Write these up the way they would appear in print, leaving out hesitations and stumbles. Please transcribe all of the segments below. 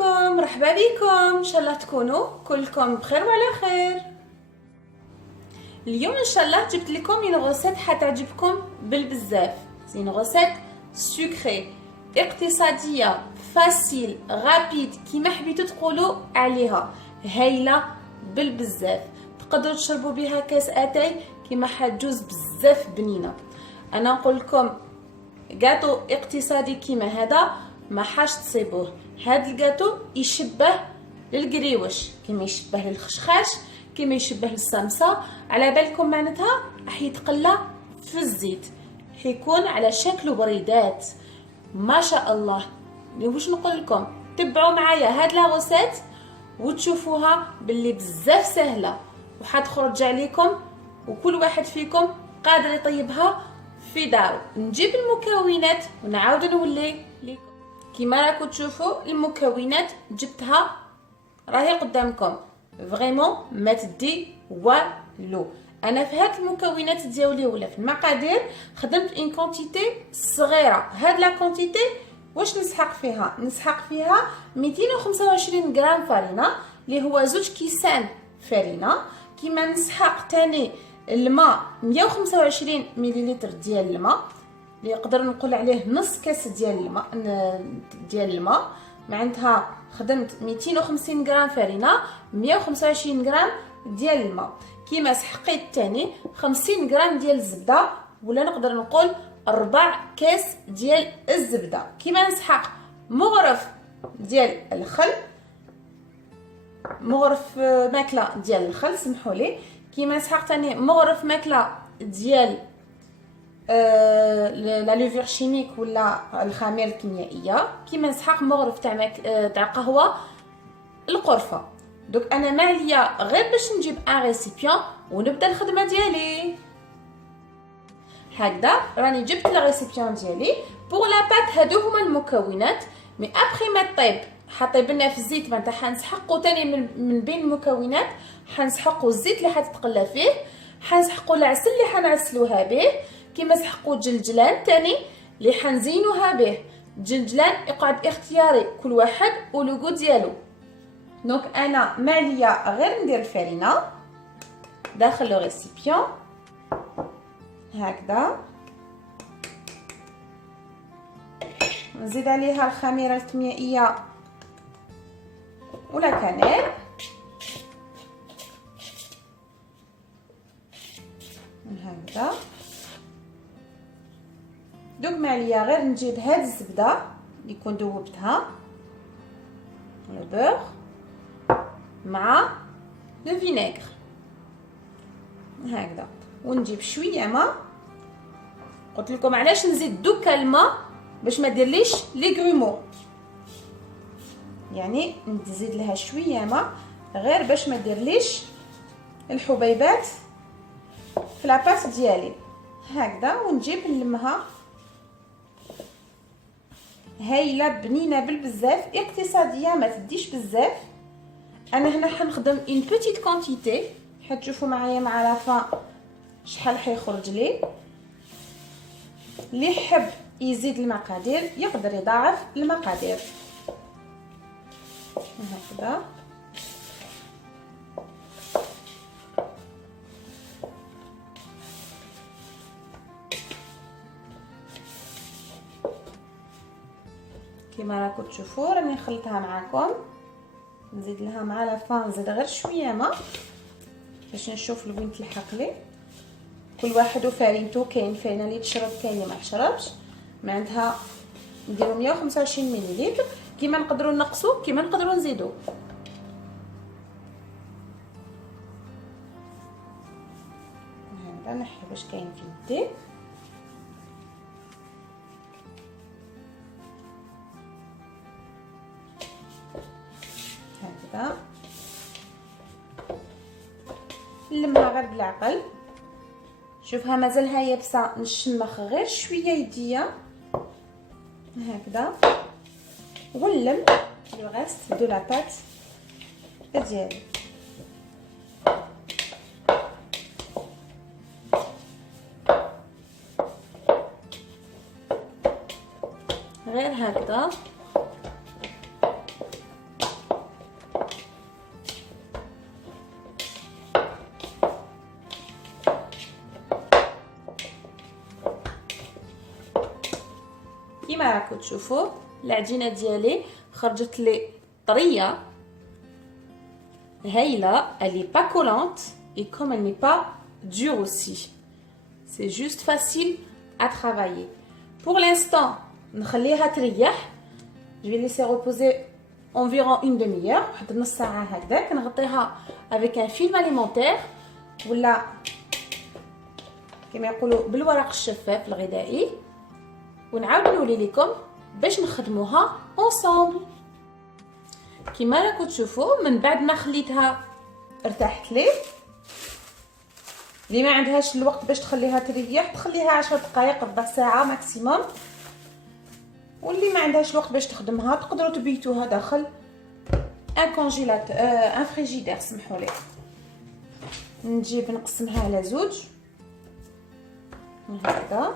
عليكم، مرحبا بكم. ان شاء الله تكونوا كلكم بخير وعلى خير. اليوم ان شاء الله جبت لكم une غوسيت حتعجبكم بالبزاف. سي une غوسيت سكري اقتصاديه فاسيل رابيد كيما حبيتوا تقولوا عليها، هايله بالبزاف. تقدروا تشربوا بها كاس اتاي كيما حتجوز بزاف بنينه. انا نقول لكم غاتو اقتصادي كيما هذا ما حاش تصيبوه. هاد الجاتو يشبه للقريوش كيما يشبه للخشخاش كيما يشبه للسمسه. على بالكم معناتها راح يتقلى في الزيت، حيكون على شكل بريدات ما شاء الله. واش نقول لكم، تبعوا معايا هاد لا غوسيت وتشوفوها باللي بزاف سهله وحتخرج عليكم، وكل واحد فيكم قادر يطيبها في دارو. نجيب المكونات ونعاود نولي لكم. كيما راكم تشوفوا المكونات جبتها راهي قدامكم، فريمون ما تدي والو. انا في هاد المكونات ديالي ولا في المقادير خدمت ان كونتيتي صغيره. هاد لا كونتيتي واش نسحق فيها؟ نسحق فيها 225 غرام فرينه اللي هو 2 كيسان فرينه. كيما نسحق تاني الماء 125 مليلتر ديال الماء اللي يقدر نقول عليه نص كاس ديال الماء. معناتها خدمت 250 غرام فرينه 125 غرام ديال الماء. كيما سحقيت تاني 50 غرام ديال الزبده، ولا نقدر نقول 4 كاس ديال الزبده. كيما نسحق مغرف ديال الخل، مغرف ماكله ديال الخل سمحوا لي. كيما نسحق تاني مغرف ماكله ديال لا لوفير شيميك ولا الخميره الكيميائيه. كيما نسحق مغرف تاع قهوه القرفه. دوك انا ما عليا غير باش نجيب ان ريسيبيون ونبدا الخدمه ديالي. هكذا راني جبت لا ريسيبيون ديالي. بوغ لا بات هادو هما المكونات. مي ابخي ما طيب حطيب لنا في الزيت، معناتها حنسحقوا تاني من بين المكونات حنسحقوا الزيت اللي حتتقلى فيه، حنسحقوا العسل اللي حنعسلوها به، كيما سحقوا جلجلان تاني اللي حنزينوها به. جلجلان يقعد اختياري كل واحد ولوغو ديالو. دونك انا ما عليا غير ندير الفرينه داخل لو ريسيبيون هكذا، نزيد عليها الخميره الكيميائيه ولا كانيل هكذا. دوك ما عليا غير نجيب هاد الزبده اللي كنت ذوبتها البور مع لو فينيغر هكذا، ونجيب شويه ماء. قلت لكم علاش نزيد دوكا الماء باش ما ديرليش لي غرومو، يعني نزيد لها شويه ماء غير باش ما ديرليش الحبيبات في لاباط ديالي هكذا. ونجيب نلمها هايله بنينه بالبزاف اقتصاديه ما تديش بزاف. انا هنا حنخدم اون بوتيت كونتيتي، حتشوفوا معايا مع لا فان شحال حيخرج لي. اللي يحب يزيد المقادير يقدر يضاعف المقادير هكذا. كيما راكم تشوفوا راني خلطتها معاكم. نزيد لها مع لا فان نزيد غير شويه ماء باش نشوف لوين تلحق لي. كل واحد وفرينته، كاين فرينه اللي تشرب كاين اللي ما تشربش. معناتها نديرو 125 مليلتر. كيما نقدروا نقصوا كيما نقدروا نزيدوا. هذا نحي واش كاين في يدي هكذا. نلمها غير بالعقل. شوفها مازالها يابسه، نشمخ غير شويه يديا هكذا ونلم لو غاست دو لا بات ديالي غير هكذا. كيما راكم تشوفوا العجينه ديالي خرجت لي طريه هايله. elle est pas collante et comme elle n'est pas dure aussi, c'est juste facile à travailler. pour l'instant نخليها تريح. je vais laisser reposer environ une demi-heure واحد نص ساعه هكذا. كنغطيها avec un film alimentaire ولا كما يقولوا بالورق الشفاف الغذائي، ونعاود نولي لكم باش نخدموها ensemble. كما راكم تشوفوا من بعد ما خليتها ارتاحت لي. اللي ما عندهاش الوقت باش تخليها تريح تخليها 10 دقائق ربع ساعه ماكسيموم، واللي ما عندهاش الوقت باش تخدمها تقدروا تبيتوها داخل ان كونجيلاتور ان فريجيدير. سمحوا لي نجيب نقسمها على زوج هكذا،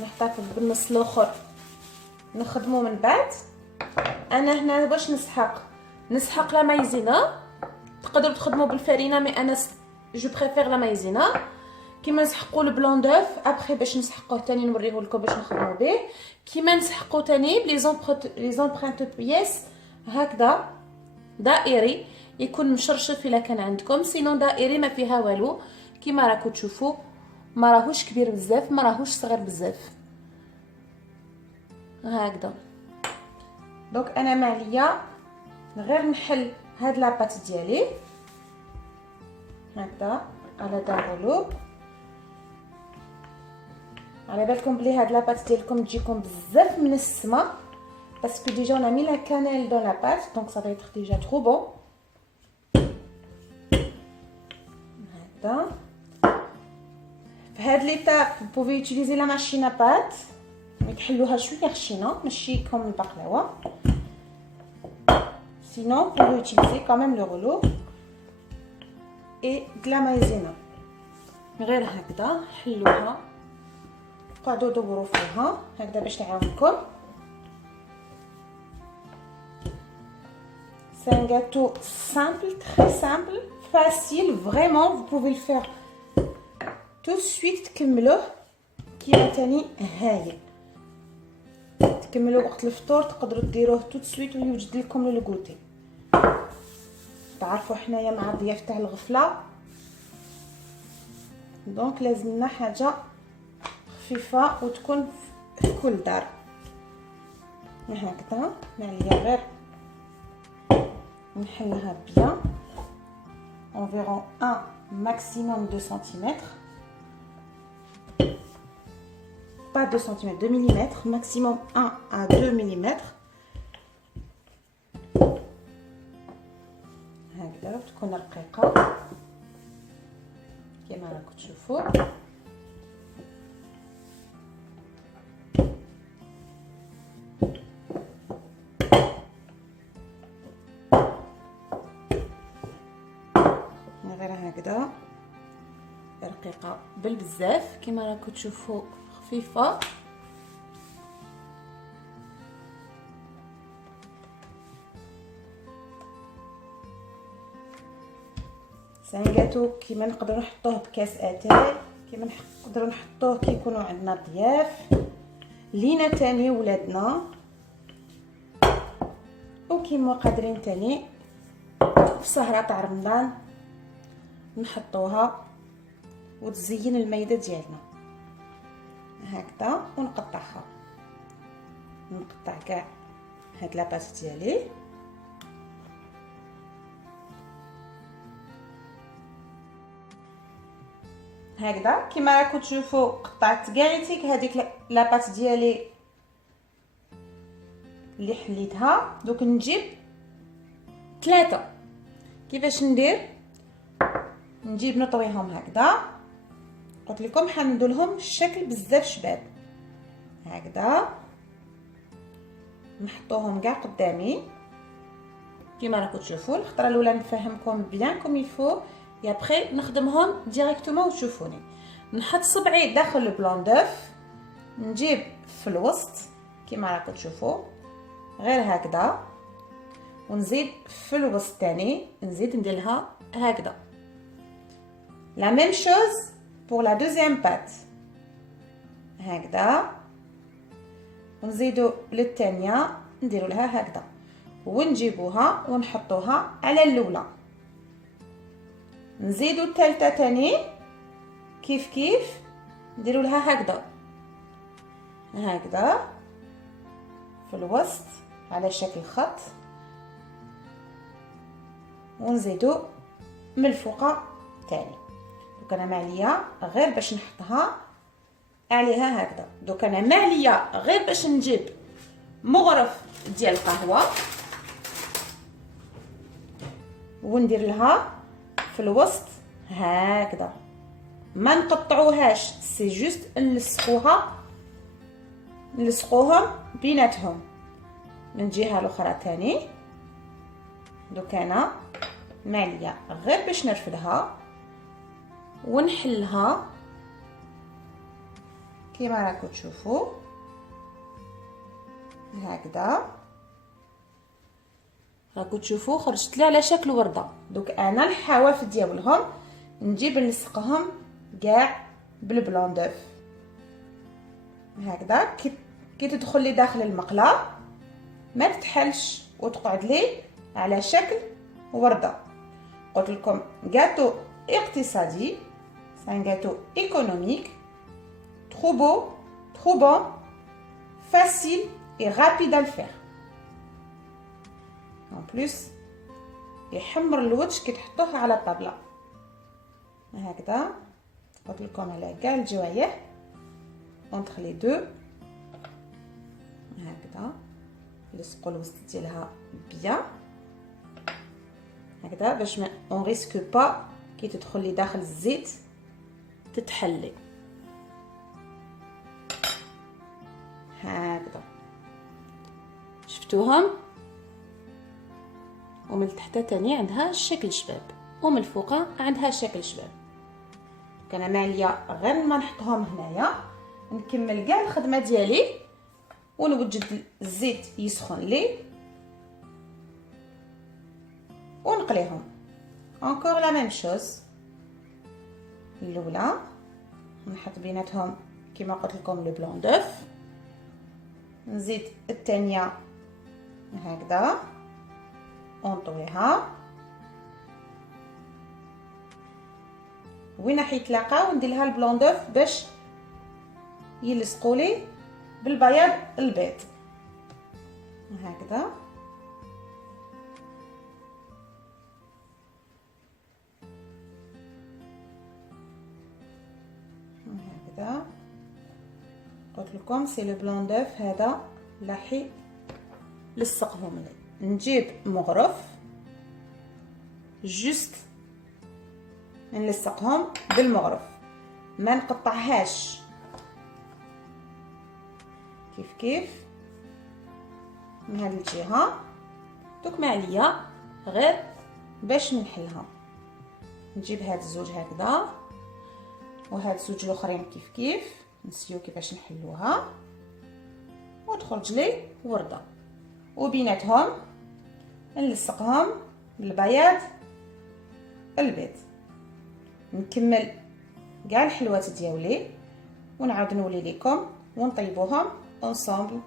نحتفظ بالنص الاخر نخدمه من بعد. انا هنا باش نسحق لا مايزينا، تقدروا تخدموا بالفرينه مي انا جو بريفير لا مايزينا. كيما نسحقوا البلون دوف ابري باش نسحقوه تاني نوريه لكم باش نخدموا به. كيما نسحقوا تاني لي زومبرانت بيس هكذا دائري يكون مشرشف الا كان عندكم، سينو دائري ما فيها والو. كيما راكم تشوفوا ما راهوش كبير بزاف ما راهوش صغير بزاف هكذا. دونك انا ما عليا غير نحل هاد لاباط ديالي هكذا على دانغولوب. على بالكم بلي هاد لاباط ديالكم تجيكم بزاف من السما باسكو ديجا on a mis la cannelle dans la pâte donc ça va être déjà trop bon. هكذا في هاد ليتاب vous pouvez utiliser la machine à pâte mais تحلوها شويه خشينه ماشي كوم البقلاوه. sinon vous pouvez utiliser quand même le rouleau et de la maïzena. غير هكذا حلوها قعدوا دوروا فيها هكذا باش تعاونكم. c'est un gâteau simple, très simple, facile, vraiment vous pouvez le faire tout de suite. تكملوه كيما تاني هايل، تكملوا وقت الفطور تقدروا ديروه tout de suite ويوجد لكم للغوتي. تعرفوا حنايا مع الضياف تاع الغفله دونك لازمنا حاجه خفيفه وتكون في كل دار هكذا. معليا غير نحلها بيان environ 1 maximum 2 cm pas 2 cm 2 mm maximum 1 à 2 mm هكذا تكون رقيقه كما راكم تشوفوا. غير هكذا رقيقه بالبزاف كما راكم تشوفوا خفيفه. سان غاتو كيما نقدروا نحطوه بكاس اتاي، كيما نقدروا نحطوه كي يكونوا عندنا ضياف لينا تاني ولادنا، وكيما قادرين تاني في سهره تاع رمضان نحطوها وتزين المائده ديالنا هكذا. ونقطعها نقطع كاع هاد لاباط ديالي هكذا كيما راكم تشوفوا. قطعت كاعيتيك هذيك لاباط ديالي اللي حليتها. دوك نجيب 3 كيفاش ندير، نجيب نطويهم هكذا. قلت لكم حندير لهم الشكل بزاف شباب هكذا، نحطوهم كاع قدامي كيما راكم تشوفوا. الخطره الاولى نفهمكم بيان كوم يفو et après نخدمهم ديريكتومون وتشوفوني. نحط صبعي داخل البلون دوف، نجيب في الوسط كيما راكم تشوفوا غير هكذا، ونزيد في الوسط تاني نزيد نديرها هكذا. la même chose pour la deuxième pâte هكذا ونزيدو للثانيه نديرو لها هكذا ونجيبوها ونحطوها على الاولى. نزيدو الثالثه تاني كيف كيف نديرو لها هكذا في الوسط على شكل خط، ونزيدو من الفوق تاني. دوك انا معليا غير باش نحطها عليها هكذا. دوك انا معليا غير باش نجيب مغرف ديال القهوه وندير لها في الوسط هكذا، ما نقطعوهاش، سي جوست نلصقوهم بيناتهم. من جهه الاخرى تاني. دوك انا معليا غير باش نرفدها ونحلها كيما راكم تشوفوا هكذا. راكم تشوفوا خرجت لي على شكل ورده. دوك انا الحواف ديالهم نجيب نلصقهم كاع بالبلون دوف هكذا. كي تدخل لي داخل المقله ما تتحلش وتقعد لي على شكل ورده. قلت لكم غاتو اقتصادي، c'est un gâteau économique, trop beau, trop bon, facile et rapide à le faire. En plus يحمر الوجه كي تحطوه على الطابله هكذا. قلت لكم على كاع الجوايح entre les deux هكذا. لصقوا الوسط ديالها بيان هكذا باش ما اون ريسك با كي تدخل لي داخل الزيت تتحلي هكذا. شفتوهم؟ ومن تحت تاني عندها شكل شباب ومن الفوق عندها شكل شباب. كان معليا غير ما نحطهم هنايا نكمل كاع الخدمه ديالي ونوجد الزيت يسخن لي ونقليهم. encore la même chose. الاولى نحط بيناتهم كما قلت لكم لو بلون دوف، نزيد الثانيه هكذا ونطويها وين راح يتلاقاو ندير لها البلون دوف باش يلصقوا لي بالبياض البيض هكذا. هكذا قلت لكم سي لو بلون دوف هذا لاحي لصقهم لي. نجيب مغرف جوست نلصقهم بالمغرف، ما نقطعهاش كيف من هذه الجهه. دوك ما عليا غير باش نحلها. نجيب هاد الزوج هكذا وهاد الزوج الاخرين كيف نسيو كيفاش نحلوها وتخرج لي ورده، وبيناتهم نلصقهم بالبياض البيض. نكمل كاع الحلوات ديالي ونعاود نولي لكم ونطيبوهم ensemble.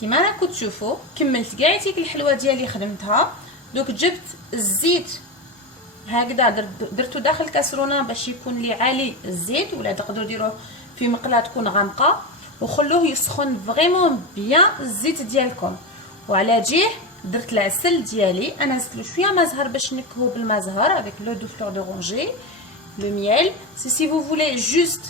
كيما راكم تشوفوا كملت كاع ديك الحلوه ديالي خدمتها. دوك جبت الزيت هكذا درتو داخل الكاسرونه باش يكون لي عالي الزيت، ولا تقدروا ديروه في مقله تكون غامقه، وخلوه يسخن فريمون بيان الزيت ديالكم. وعلى جيه درت العسل ديالي، انا زدت له شويه مزهر باش نكهو بالمزهر افيك لو دو فلور دورانجي. لو ميل si vous voulez juste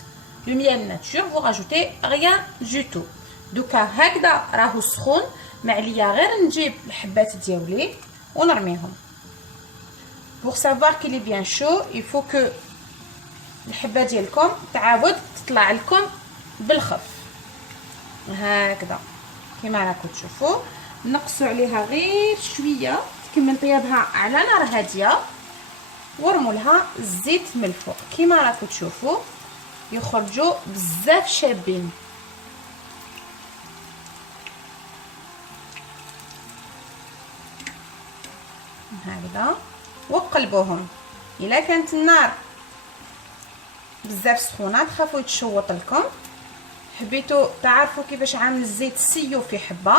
le miel nature vous rajoutez rien du tout. دوكا هكذا راهو سخون، معليا غير نجيب الحبات ديالي ونرميهم. pour savoir qu'il est bien chaud il faut que الحبه ديالكم تعاود تطلع لكم بالخف هكذا كما راكم تشوفوا. نقصوا عليها غير شويه تكمل طيابها على نار هاديه، ورموا لها الزيت من الفوق كما راكم تشوفوا يخرجوا بزاف شابين. هكذا وقلبوهم. الا كانت النار بزاف سخونه تخافوا يتشوط لكم، حبيتوا تعرفوا كيفاش عامل الزيت سيو في حبه،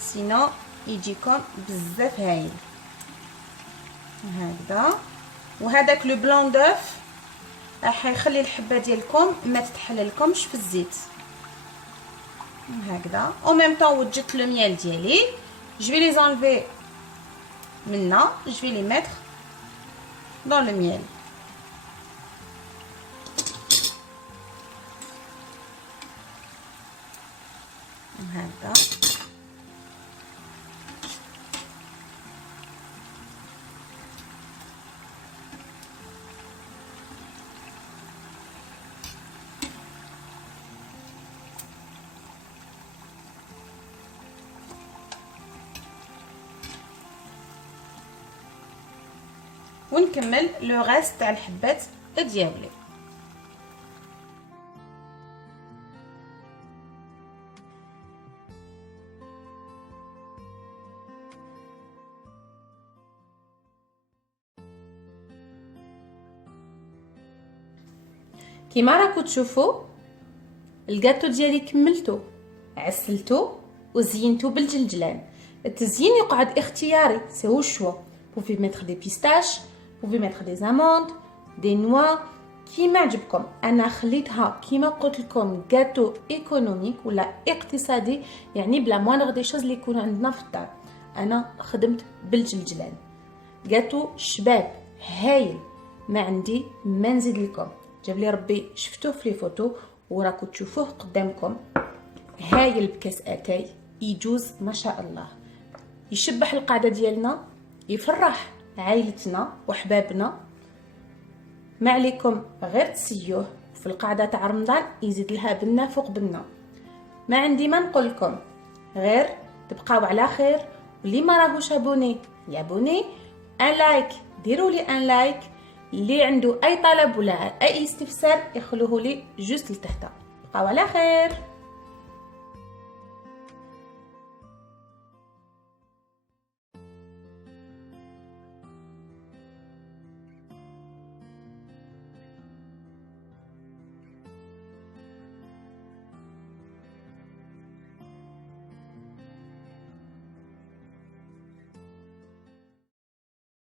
سينو يجيكم بزاف هايل هكذا. وهذاك لو بلون دوف راح يخلي الحبه ديالكم ما تتحللكمش في الزيت هكذا. او ميم طون وجدت لو ميال ديالي، je vais les enlever maintenant, je vais les mettre dans le miel. هكذا ونكمل لو غاست تاع الحبات ديالي. كيما راكم تشوفوا الجاتو ديالي كملته، عسلته وزينته بالجلجلان. التزيين يقعد اختياري، سي هو الشوا. pouvez mettre des pistaches, pouvez mettre des amandes, des noix كيما عجبكم. انا خليتها كيما قلت لكم جاتو ايكونوميك ولا اقتصادي، يعني بلا موانغ دي شوز اللي يكونوا عندنا في الدار. انا خدمت بالجلجلان، جاتو شباب هايل، ما عندي ما نزيد لكم. جاب لي ربي شفتوه في لي فوتو وراكم تشوفوه قدامكم، هايل بكاس اتاي يجوز ما شاء الله، يشبح القعده ديالنا، يفرح عائلتنا وحبابنا. ما عليكم غير تسيوه في القعده تاع رمضان، يزيد لها بنا فوق بنا. ما عندي ما نقول لكم غير تبقاو على خير، واللي ما راهوش ابوني يابوني، ان لايك ديروا لي ان لايك، اللي عنده اي طلب ولا اي استفسار يخلوه لي جوست لتحت. بقاو على خير.